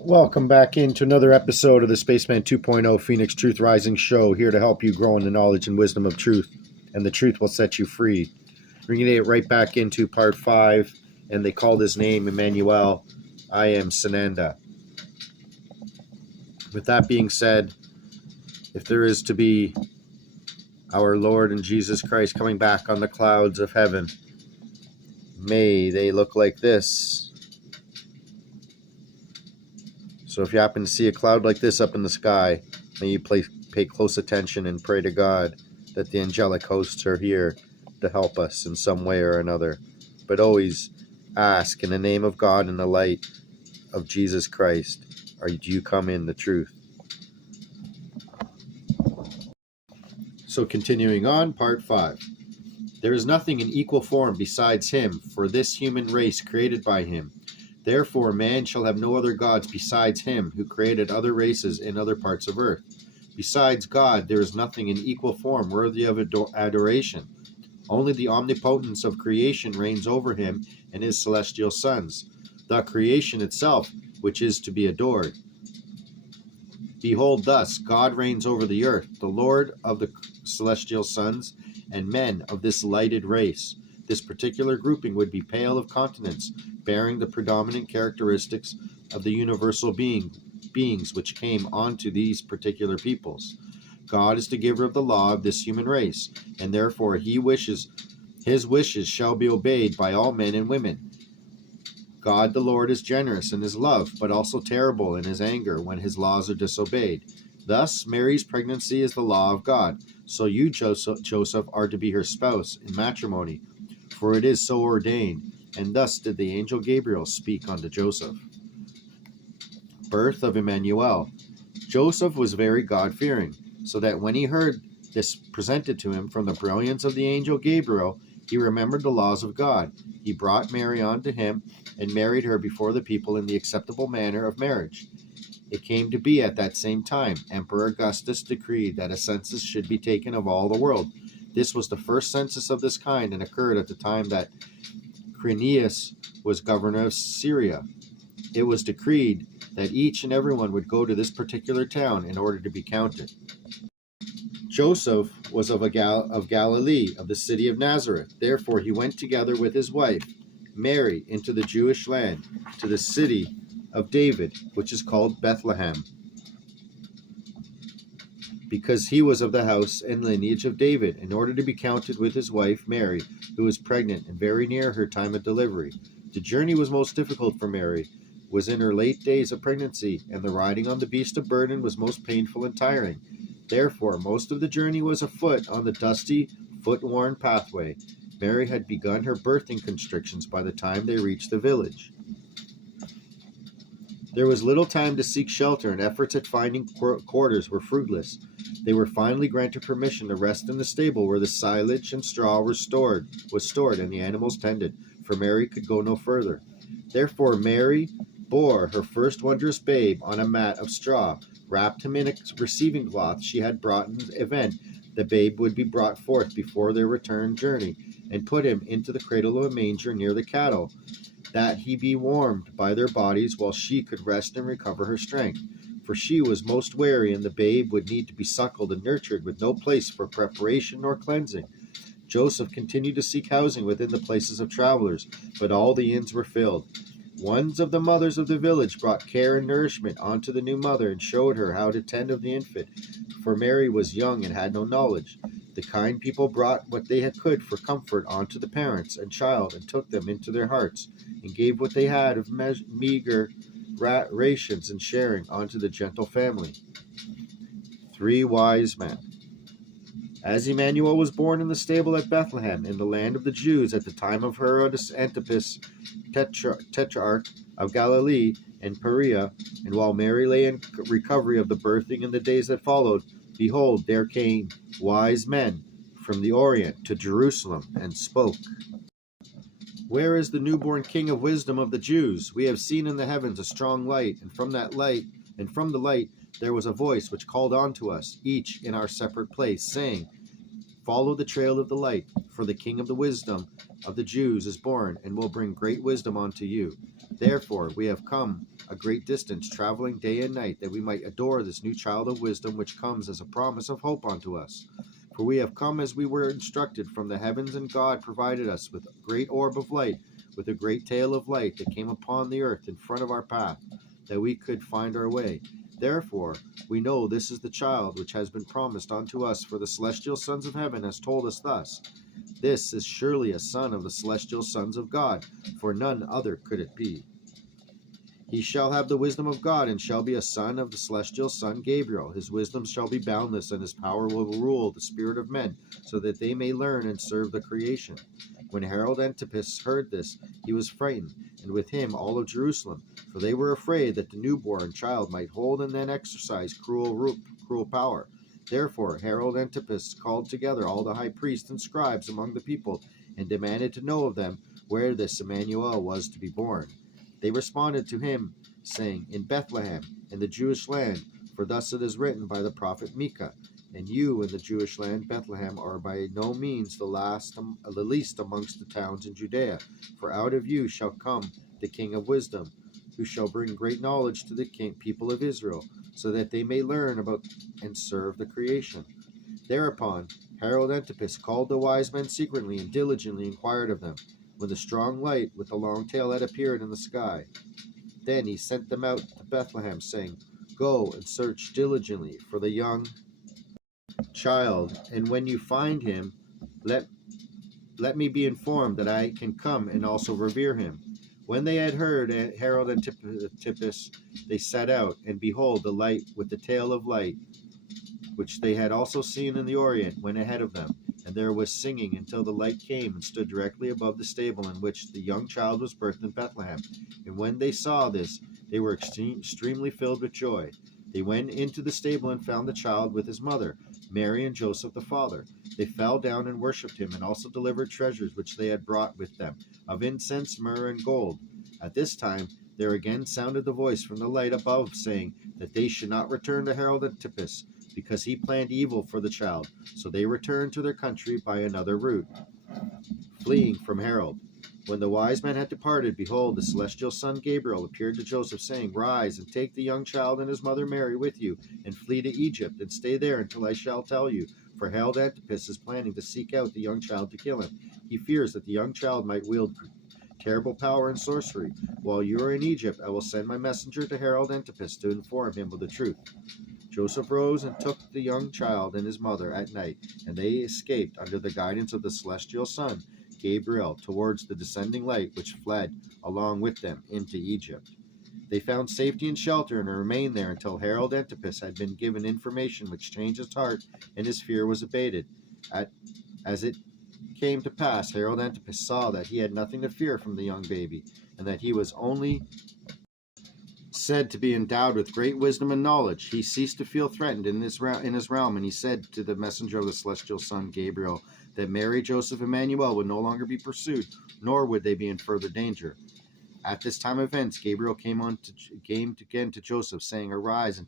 Welcome back into another episode of the Spaceman 2.0 Phoenix Truth Rising Show, here to help you grow in the knowledge and wisdom of truth, and the truth will set you free. We're going to get right back into part 5, and they called his name Immanuel. I am SANANDA. With that being said, if there is to be our Lord and Jesus Christ coming back on the clouds of heaven, may they look like this. So if you happen to see a cloud like this up in the sky, may you pay close attention and pray to God that the angelic hosts are here to help us in some way or another. But always ask in the name of God and the light of Jesus Christ, do you come in the truth? So continuing on, part 5. There is nothing in equal form besides him, for this human race created by him. Therefore man shall have no other gods besides him who created other races in other parts of earth. Besides God, there is nothing in equal form worthy of adoration. Only the omnipotence of creation reigns over him and his celestial sons, the creation itself, which is to be adored. Behold, thus God reigns over the earth, the Lord of the celestial sons and men of this lighted race. This particular grouping would be pale of countenance, bearing the predominant characteristics of the universal beings which came onto these particular peoples. God is the giver of the law of this human race, and therefore his wishes shall be obeyed by all men and women. God the Lord is generous in his love, but also terrible in his anger when his laws are disobeyed. Thus Mary's pregnancy is the law of God, so you, Joseph, are to be her spouse in matrimony, for it is so ordained. And thus did the angel Gabriel speak unto Joseph. Birth of Immanuel. Joseph was very God-fearing, so that when he heard this presented to him from the brilliance of the angel Gabriel, he remembered the laws of God. He brought Mary unto him, and married her before the people in the acceptable manner of marriage. It came to be at that same time, Emperor Augustus decreed that a census should be taken of all the world. This was the first census of this kind, and occurred at the time that Quirinius was governor of Syria. It was decreed that each and everyone would go to this particular town in order to be counted. Joseph was of Galilee, of the city of Nazareth. Therefore he went together with his wife, Mary, into the Jewish land, to the city of David, which is called Bethlehem, because he was of the house and lineage of David, in order to be counted with his wife Mary, who was pregnant and very near her time of delivery. The journey was most difficult for Mary, was in her late days of pregnancy, and the riding on the beast of burden was most painful and tiring. Therefore most of the journey was afoot on the dusty, foot-worn pathway. Mary had begun her birthing constrictions by the time they reached the village. There was little time to seek shelter, and efforts at finding quarters were fruitless. They were finally granted permission to rest in the stable where the silage and straw was stored and the animals tended, for Mary could go no further. Therefore Mary bore her first wondrous babe on a mat of straw, wrapped him in a receiving cloth she had brought in the event the babe would be brought forth before their return journey, and put him into the cradle of a manger near the cattle, that he be warmed by their bodies while she could rest and recover her strength. For she was most weary, and the babe would need to be suckled and nurtured, with no place for preparation nor cleansing. Joseph continued to seek housing within the places of travelers, but all the inns were filled. One of the mothers of the village brought care and nourishment onto the new mother, and showed her how to tend of the infant, for Mary was young and had no knowledge. The kind people brought what they could for comfort onto the parents and child, and took them into their hearts, and gave what they had of meager rations and sharing onto the gentle family. 3 wise men. As Immanuel was born in the stable at Bethlehem, in the land of the Jews, at the time of Herod Antipas, tetrarch of Galilee and Perea, and while Mary lay in recovery of the birthing in the days that followed, behold, there came wise men from the Orient to Jerusalem, and spoke. Where is the newborn King of wisdom of the Jews? We have seen in the heavens a strong light, and from the light there was a voice which called unto us, each in our separate place, saying, Follow the trail of the light, for the King of the wisdom of the Jews is born, and will bring great wisdom unto you. Therefore we have come a great distance, traveling day and night, that we might adore this new child of wisdom, which comes as a promise of hope unto us. For we have come as we were instructed from the heavens, and God provided us with a great orb of light, with a great tail of light that came upon the earth in front of our path, that we could find our way. Therefore, we know this is the child which has been promised unto us, for the celestial sons of heaven has told us thus. This is surely a son of the celestial sons of God, for none other could it be. He shall have the wisdom of God, and shall be a son of the celestial son Gabriel. His wisdom shall be boundless, and his power will rule the spirit of men, so that they may learn and serve the creation. When Herod Antipas heard this, he was frightened, and with him all of Jerusalem, for they were afraid that the newborn child might hold and then exercise cruel power. Therefore Herod Antipas called together all the high priests and scribes among the people, and demanded to know of them where this Immanuel was to be born. They responded to him, saying, In Bethlehem, in the Jewish land, for thus it is written by the prophet Micah. And you in the Jewish land, Bethlehem, are by no means the least amongst the towns in Judea, for out of you shall come the King of wisdom, who shall bring great knowledge to the people of Israel, so that they may learn about and serve the creation. Thereupon Herod Antipas called the wise men secretly and diligently inquired of them, when the strong light with the long tail had appeared in the sky. Then he sent them out to Bethlehem, saying, Go and search diligently for the young child, and when you find him, let me be informed, that I can come and also revere him. When they had heard Herod Antipas, they set out, and behold, the light with the tail of light, which they had also seen in the Orient, went ahead of them. And there was singing until the light came and stood directly above the stable in which the young child was birthed in Bethlehem. And when they saw this, they were extremely filled with joy. They went into the stable and found the child with his mother, Mary, and Joseph the father. They fell down and worshipped him, and also delivered treasures which they had brought with them, of incense, myrrh, and gold. At this time there again sounded the voice from the light above, saying that they should not return to Herod Antipas, because he planned evil for the child. So they returned to their country by another route, fleeing from Herod. When the wise men had departed, behold, the celestial son Gabriel appeared to Joseph, saying, Rise, and take the young child and his mother Mary with you, and flee to Egypt, and stay there until I shall tell you. For Herod Antipas is planning to seek out the young child to kill him. He fears that the young child might wield terrible power and sorcery. While you are in Egypt, I will send my messenger to Herod Antipas to inform him of the truth. Joseph rose and took the young child and his mother at night, and they escaped under the guidance of the celestial son, Gabriel, towards the descending light, which fled along with them into Egypt. They found safety and shelter, and remained there until Herod Antipas had been given information which changed his heart, and his fear was abated. As it came to pass, Herod Antipas saw that he had nothing to fear from the young baby, and that he was only said to be endowed with great wisdom and knowledge. He ceased to feel threatened in his realm, and he said to the messenger of the celestial son Gabriel that Mary, Joseph, and Immanuel would no longer be pursued, nor would they be in further danger. At this time of events, Gabriel came again to Joseph, saying, Arise and